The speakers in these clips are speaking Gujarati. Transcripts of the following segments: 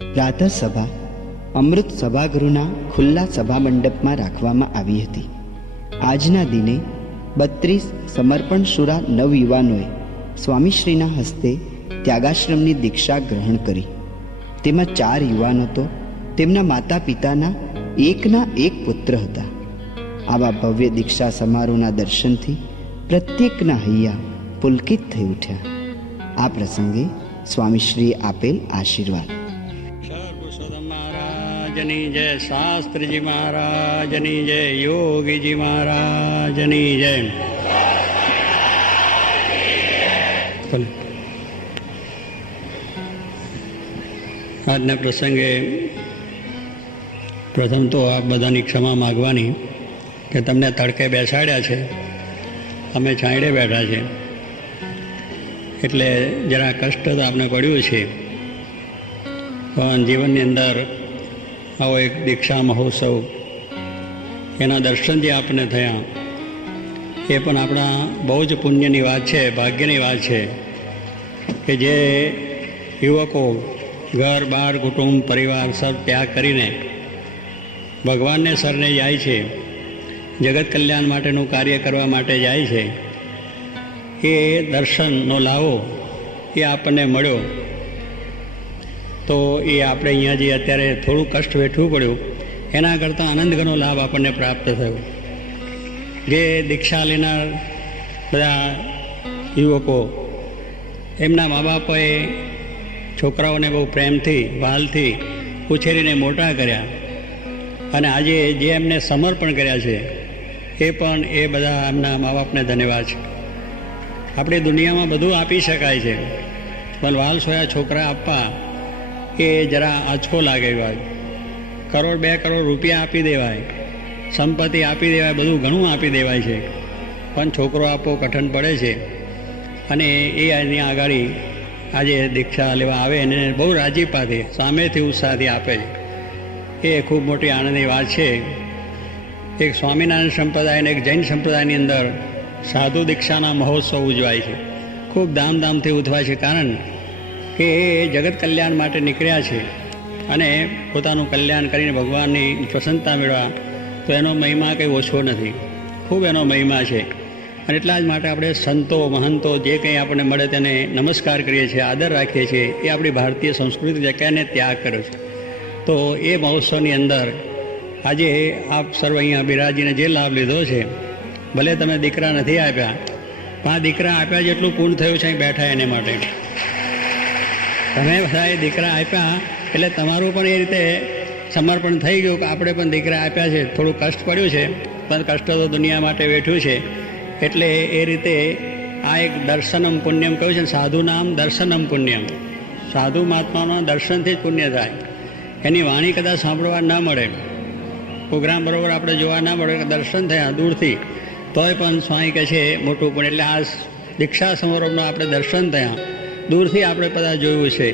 પ્રાતઃ સભા અમૃત સભાગૃહના ખુલ્લા સભા મંડપમાં રાખવામાં આવી હતી. આજના દિને 32 સમર્પણશુરા નવયુવાનોએ સ્વામીશ્રીના હસ્તે ત્યાગાશ્રમની દીક્ષા ગ્રહણ કરી. તેમાં 4 યુવાનો તો તેમના માતા પિતાના એકના એક પુત્ર હતા. આવા ભવ્ય દીક્ષા સમારોહના દર્શનથી પ્રત્યેકના હૈયા પુલકિત થઈ ઉઠ્યા. આ પ્રસંગે સ્વામીશ્રીએ આપેલ આશીર્વાદ. મહારાજની જય, શાસ્ત્રીજી મહારાજની જય, યોગીજી મહારાજની જય. આજના પ્રસંગે પ્રથમ તો આપ બધાની ક્ષમા માગવાની કે તમને તડકે બેસાડ્યા છે, અમે છાંયડે બેઠા છે, એટલે જરા કષ્ટ તો આપણે પડ્યું છે. પણ જીવનની અંદર આવો એક દીક્ષા મહોત્સવ, એના દર્શન જે આપણને થયા એ પણ આપણા બહુ જ પુણ્યની વાત છે, ભાગ્યની વાત છે કે જે યુવકો ઘર બાર કુટુંબ પરિવાર સબ ત્યાગ કરીને ભગવાનને શરણે જાય છે, જગત કલ્યાણ માટેનું કાર્ય કરવા માટે જાય છે, એ દર્શનનો લાવો એ આપણને મળ્યો. તો એ આપણે અહીંયા જે અત્યારે થોડું કષ્ટ વેઠવું પડ્યું એના કરતાં આનંદઘનો લાભ આપણને પ્રાપ્ત થયો. જે દીક્ષા લેનાર બધા યુવકો, એમના મા બાપોએ છોકરાઓને બહુ પ્રેમથી વહાલથી ઉછેરીને મોટા કર્યા, અને આજે જે એમને સમર્પણ કર્યા છે એ પણ એ બધા એમના મા બાપને ધન્યવાદ છે. આપણી દુનિયામાં બધું આપી શકાય છે, પણ વાલસોયા છોકરા આપવા એ જરા આંચકો લાગે. કરોડ 2 કરોડ રૂપિયા આપી દેવાય, સંપત્તિ આપી દેવાય, બધું ઘણું આપી દેવાય છે, પણ છોકરો આપવો કઠણ પડે છે. અને એ એની આગળ આજે દીક્ષા લેવા આવે અને બહુ રાજીપાથી સામેથી ઉત્સાહથી આપે છે, એ ખૂબ મોટી આનંદની વાત છે. એક સ્વામિનારાયણ સંપ્રદાય અને એક જૈન સંપ્રદાયની અંદર સાધુ દીક્ષાના મહોત્સવ ઉજવાય છે, ખૂબ ધામધામથી ઉજવાય છે. કારણ કે એ જગત કલ્યાણ માટે નીકળ્યા છે અને પોતાનું કલ્યાણ કરીને ભગવાનની પ્રસન્નતા મેળવા, તો એનો મહિમા કંઈ ઓછો નથી, ખૂબ એનો મહિમા છે. અને એટલા જ માટે આપણે સંતો મહંતો જે કંઈ આપણને મળે તેને નમસ્કાર કરીએ છીએ, આદર રાખીએ છીએ. એ આપણી ભારતીય સંસ્કૃતિ જે કંઈને ત્યાગ કર્યો છે. તો એ મહોત્સવની અંદર આજે આપ સર્વ અહીંયા બિરાજીને જે લાભ લીધો છે, ભલે તમે દીકરા નથી આપ્યા, પણ આ દીકરા આપ્યા જેટલું પૂર્ણ થયું છે અહીં બેઠા એને માટે. તમે બધાએ દીકરા આપ્યા એટલે તમારું પણ એ રીતે સમર્પણ થઈ ગયું કે આપણે પણ દીકરા આપ્યા છે. થોડું કષ્ટ પડ્યું છે, પણ કષ્ટ તો દુનિયા માટે વેઠ્યું છે. એટલે એ રીતે આ એક દર્શનમ પુણ્યમ કહ્યું છે. સાધુ નામ દર્શનમ પુણ્યમ. સાધુ મહાત્માના દર્શનથી જ પુણ્ય થાય. એની વાણી કદાચ સાંભળવા ન મળે, પ્રોગ્રામ બરોબર આપણે જોવા ના મળે, દર્શન થયા દૂરથી, તોય પણ સ્વામી કહે છે મોટું પુણ્ય. એટલે આ દીક્ષા સમારોહનો આપણે દર્શન થયા દૂરથી આપણે બધા જોયું છે,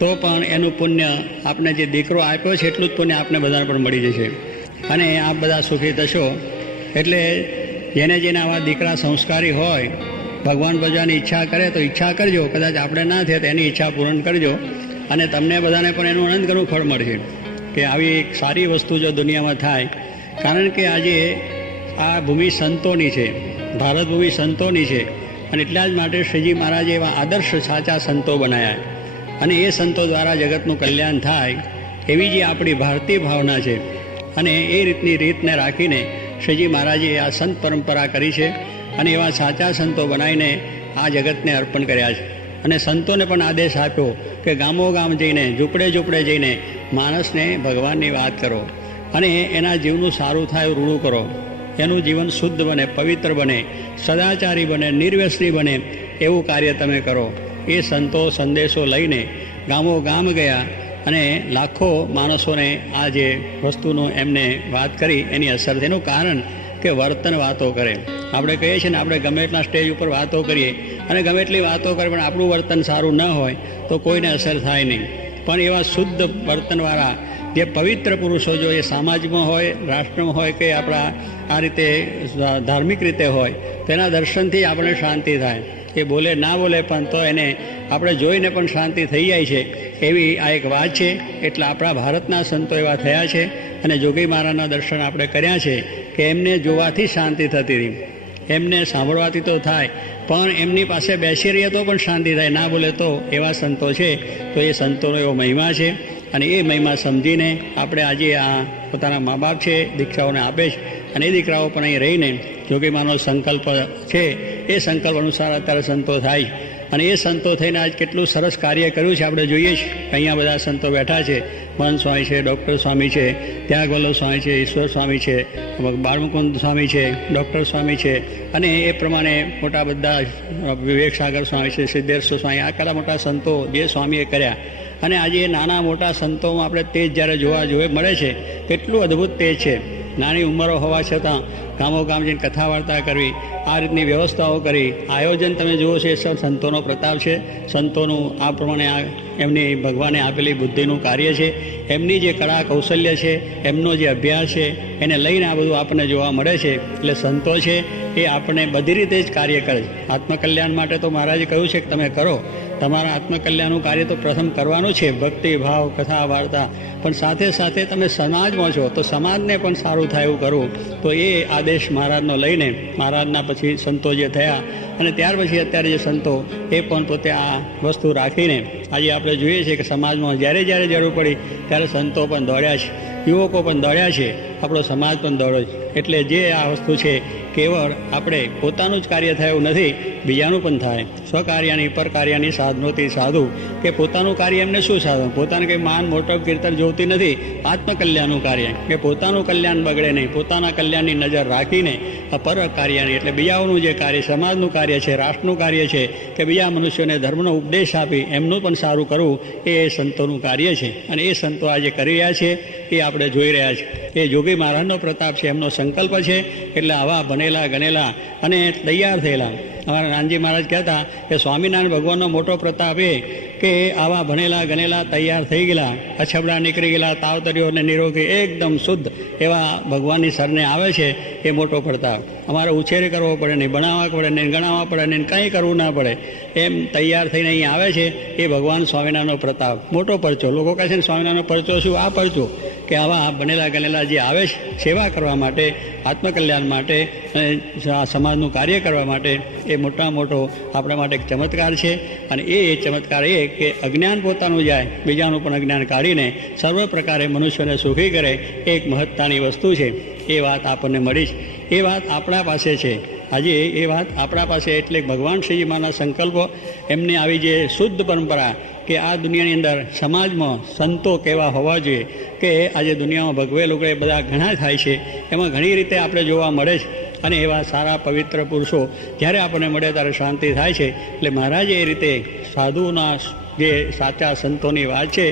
તો પણ એનું પુણ્ય આપણે જે દીકરો આપ્યો છે એટલું જ પુણ્ય આપણે બધાને પણ મળી જશે. અને આપ બધા સુખી થશો. એટલે જેને જેને આવા દીકરા સંસ્કારી હોય, ભગવાન ભજવાની ઈચ્છા કરે તો ઈચ્છા કરજો, કદાચ આપણે ના થાય તો એની ઈચ્છા પૂર્ણ કરજો, અને તમને બધાને પણ એનું અનંતઘણું ફળ મળશે. કે આવી એક સારી વસ્તુ જો દુનિયામાં થાય. કારણ કે આજે આ ભૂમિ સંતોની છે, ભારત ભૂમિ સંતોની છે, અને એટલા જ માટે શ્રીજી મહારાજે એવા આદર્શ સાચા સંતો બનાવ્યા, અને એ સંતો દ્વારા જગતનું કલ્યાણ થાય એવી જે આપણી ભારતીય ભાવના છે, અને એ રીતની રીતને રાખીને શ્રીજી મહારાજે આ સંત પરંપરા કરી છે, અને એવા સાચા સંતો બનાવીને આ જગતને અર્પણ કર્યા છે. અને સંતોને પણ આદેશ આપ્યો કે ગામો ગામ જઈને, ઝૂંપડે ઝૂંપડે જઈને માણસને ભગવાનની વાત કરો, અને એના જીવનું સારું થાય એવું રૂડું કરો, એનું જીવન શુદ્ધ બને, પવિત્ર બને, સદાચારી બને, નિર્વ્યસની બને, એવું કાર્ય તમે કરો. એ સંતો સંદેશો લઈને ગામો ગામ ગયા અને લાખો માણસોને આ જે વસ્તુનો એમને વાત કરી એની અસર. તેનું કારણ કે વર્તન વાતો કરે. આપણે કહીએ છીએ ને, આપણે ગમે એટલા સ્ટેજ ઉપર વાતો કરીએ અને ગમે એટલી વાતો કરીએ, પણ આપણું વર્તન સારું ન હોય તો કોઈને અસર થાય નહીં. પણ એવા શુદ્ધ વર્તનવાળા જે પવિત્ર પુરુષો જો એ સમાજમાં હોય, રાષ્ટ્રમાં હોય કે આપણા આ રીતે ધાર્મિક રીતે હોય, તેના દર્શનથી આપણને શાંતિ થાય. એ બોલે ના બોલે પણ તો એને આપણે જોઈને પણ શાંતિ થઈ જાય છે, એવી આ એક વાત છે. એટલે આપણા ભારતના સંતો એવા થયા છે અને જોગી મહારાજના દર્શન આપણે કર્યા છે કે એમને જોવાથી શાંતિ થતી હતી, એમને સાંભળવાથી તો થાય પણ એમની પાસે બેસી રહીએ તો પણ શાંતિ થાય, ના બોલે તો. એવા સંતો છે. તો એ સંતોનો એવો મહિમા છે અને એ મહિમા સમજીને આપણે આજે આ પોતાના મા બાપ છે દીક્ષાઓને આપે છે અને એ દીકરાઓ પણ અહીં રહીને જોગી માનો સંકલ્પ છે એ સંકલ્પ અનુસાર અત્યારે સંતો થાય અને એ સંતો થઈને આજ કેટલું સરસ કાર્ય કર્યું છે આપણે જોઈએ છીએ. અહીંયા બધા સંતો બેઠા છે, મહંત સ્વામી છે, ડૉક્ટર સ્વામી છે, ત્યાગ વલ્લભ સ્વામી છે, ઈશ્વર સ્વામી છે, બાળમુકુંદ સ્વામી છે, ડૉક્ટર સ્વામી છે અને એ પ્રમાણે મોટા બધા વિવેક સાગર સ્વામી છે, સિદ્ધેશ્વર સ્વામી, આ કેટલા મોટા સંતો જે સ્વામીએ કર્યા. અને આજે નાના મોટા સંતોમાં આપણે તેજ જ્યારે જોવા મળે છે કેટલું અદ્ભુત તેજ છે. નાની ઉંમરો હોવા છતાં ગામો ગામ જઈને કથા વાર્તા કરવી, આ રીતની વ્યવસ્થાઓ કરી, આયોજન તમે જુઓ છો એ સબ સંતોનો પ્રતાપ છે. સંતોનું આ પ્રમાણે આ એમની ભગવાને આપેલી બુદ્ધિનું કાર્ય છે, એમની જે કળા કૌશલ્ય છે, એમનો જે અભ્યાસ છે, એને લઈને આ બધું આપણને જોવા મળે છે. એટલે સંતો છે એ આપણને બધી રીતે જ કાર્ય કરે છે. આત્મકલ્યાણ માટે તો મહારાજે કહ્યું છે કે તમે કરો, તમારા આત્મકલ્યાણનું કાર્ય તો પ્રથમ કરવાનું છે, ભક્તિ ભાવ કથા વાર્તા, પણ સાથે સાથે તમે સમાજમાં છો તો સમાજને પણ સારું થાય એવું કરવું. તો એ આદેશ મહારાજનો લઈને મહારાજના પછી સંતો જે થયા અને ત્યાર પછી અત્યારે જે સંતો એ પણ પોતે આ વસ્તુ રાખીને આજે આપણે જોઈએ છીએ કે સમાજમાં જ્યારે જ્યારે જરૂર પડી ત્યારે સંતો પણ દોડ્યા છે, યુવકો પણ દોડ્યા છે, આપણો સમાજ પણ દોડ્યો છે. એટલે જે આ વસ્તુ છે કેવળ આપણે પોતાનું જ કાર્ય થાય એવું નથી, બીજાનું પણ થાય. સ્વકાર્યાની પરકાર્યાની સાધનોથી સાધુ, કે પોતાનું કાર્ય એમને શું સાધન, પોતાને કંઈ માન મોટપ કીર્તન જોતી નથી, આત્મકલ્યાણનું કાર્ય કે પોતાનું કલ્યાણ બગડે નહીં, પોતાના કલ્યાણની નજર રાખીને પર કાર્યની એટલે બીજાઓનું જે કાર્ય, સમાજનું કાર્ય છે, રાષ્ટ્રનું કાર્ય છે, કે બીજા મનુષ્યોને ધર્મનો ઉપદેશ આપી એમનું પણ સારું કરવું, એ સંતોનું કાર્ય છે. અને એ સંતો આજે કરી રહ્યા છે એ આપણે જોઈ રહ્યા છીએ. એ જોગી મહારાજનો પ્રતાપ છે, એમનો સંકલ્પ છે. એટલે આવા બનેલા ગણેલા અને તૈયાર થયેલા અમારા નાનજી મહારાજ કહેતા કે સ્વામિનારાયણ ભગવાનનો મોટો પ્રતાપ એ કે આવા ભણેલા ગણેલા તૈયાર થઈ ગયેલા, અછબડા નીકળી ગયેલા, તાવતરીઓ અને નિરોગી એકદમ શુદ્ધ એવા ભગવાનની સરને આવે છે, એ મોટો પ્રતાપ. અમારે ઉછેર કરવો પડે નહીં, ભણાવવા પડે નહીં, ગણાવવા પડે નહીં, કંઈ કરવું ના પડે, એમ તૈયાર થઈને અહીં આવે છે એ ભગવાન સ્વામિનારાયણનો પ્રતાપ, મોટો પરચો. લોકો કહે છે ને સ્વામિનારાયણનો પરચો શું? આ પરચો કે આવા બનેલા ગણેલા જે આવે છે સેવા કરવા માટે, આત્મકલ્યાણ માટે અને સમાજનું કાર્ય કરવા માટે, એ મોટા મોટો આપણા માટે એક ચમત્કાર છે. અને એ ચમત્કાર એ કે અજ્ઞાન પોતાનું જાય, બીજાનું પણ અજ્ઞાન કાઢીને સર્વ પ્રકારે મનુષ્યને સુખી કરે, એક મહત્તાની વસ્તુ છે. એ વાત આપણને મળી છે, એ વાત આપણા પાસે છે આજે. એ વાત આપણા પાસે એટલે ભગવાન શ્રીજી માના સંકલ્પો, એમને આવી જે શુદ્ધ પરંપરા કે આ દુનિયાની અંદર સમાજમાં સંતો કેવા હોવા જોઈએ, કે આજે દુનિયામાં ભગવે લોકો બધા ઘણા થાય છે, એમાં ઘણી રીતે આપણે જોવા મળે છે. અને એવા સારા પવિત્ર પુરુષો જ્યારે આપણને મળે ત્યારે શાંતિ થાય છે. એટલે મહારાજે એ રીતે સાધુના જે સાચા સંતોની વાત છે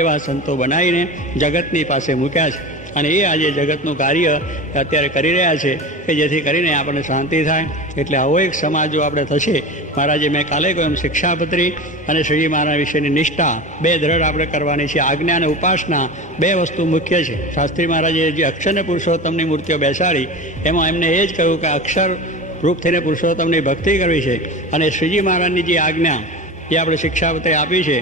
એવા સંતો બનાવીને જગતની પાસે મૂક્યા છે. અને એ આજે જગતનું કાર્ય અત્યારે કરી રહ્યા છે કે જેથી કરીને આપણને શાંતિ થાય. એટલે આવો એક સમાજ જો આપણે થશે, મહારાજે મેં કાલે કહ્યું એમ શિક્ષાપત્રી અને શ્રીજી મહારાજ વિશેની નિષ્ઠા બે દ્રઢ આપણે કરવાની છે. આજ્ઞા અને ઉપાસના બે વસ્તુ મુખ્ય છે. શાસ્ત્રી મહારાજે જે અક્ષરને પુરુષોત્તમની મૂર્તિઓ બેસાડી એમાં એમને એ જ કહ્યું કે અક્ષર રૂપ થઈને પુરુષોત્તમની ભક્તિ કરવી છે. અને શ્રીજી મહારાજની જે આજ્ઞા જે આપણે શિક્ષાપત્રી આપી છે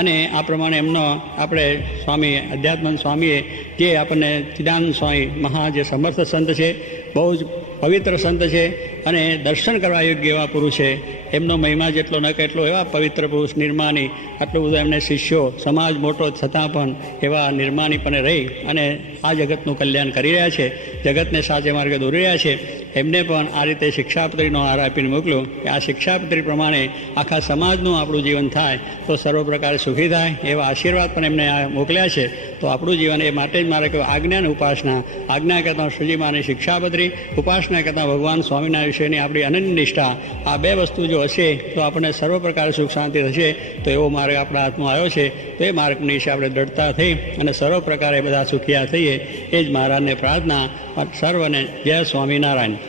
અને આ પ્રમાણે એમનો આપણે સ્વામી અધ્યાત્મન સ્વામીએ જે આપણને ચિદાનંદ સ્વામી મહા જે સમર્થ સંત છે, બહુ જ પવિત્ર સંત છે અને દર્શન કરવા યોગ્ય એવા પુરુષ છે. એમનો મહિમા જેટલો ન કે એટલો એવા પવિત્ર પુરુષ, નિર્માની, આટલું બધું એમને શિષ્યો, સમાજ મોટો છતાં પણ એવા નિર્માનીપણે રહી અને આ જગતનું કલ્યાણ કરી રહ્યા છે, જગતને સાચે માર્ગે દોરી રહ્યા છે. એમને પણ આ રીતે શિક્ષાપત્રીનો હાર આપીને મોકલ્યો કે આ શિક્ષાપત્રી પ્રમાણે આખા સમાજનું આપણું જીવન થાય તો સર્વ પ્રકારે સુખી થાય, એવા આશીર્વાદ પણ એમને મોકલ્યા છે. તો આપણું જીવન એ માટે જ મારે કહ્યું આજ્ઞા અને ઉપાસના. આજ્ઞા કહેતા શ્રીજી માની શિક્ષાપત્રી, ઉપાસના કહેતા ભગવાન સ્વામિનારાયણ વિશેની આપણી અનન્ય નિષ્ઠા. આ બે વસ્તુ જો હશે તો આપણને સર્વ પ્રકારે સુખ શાંતિ થશે. તો એવો માર્ગ આપણા હાથમાં આવ્યો છે. તો એ માર્ગની વિશે આપણે દ્રઢતા થઈ અને સર્વ પ્રકારે બધા સુખિયા થઈએ, એ જ મહારાજને પ્રાર્થના. સર્વને જય સ્વામિનારાયણ.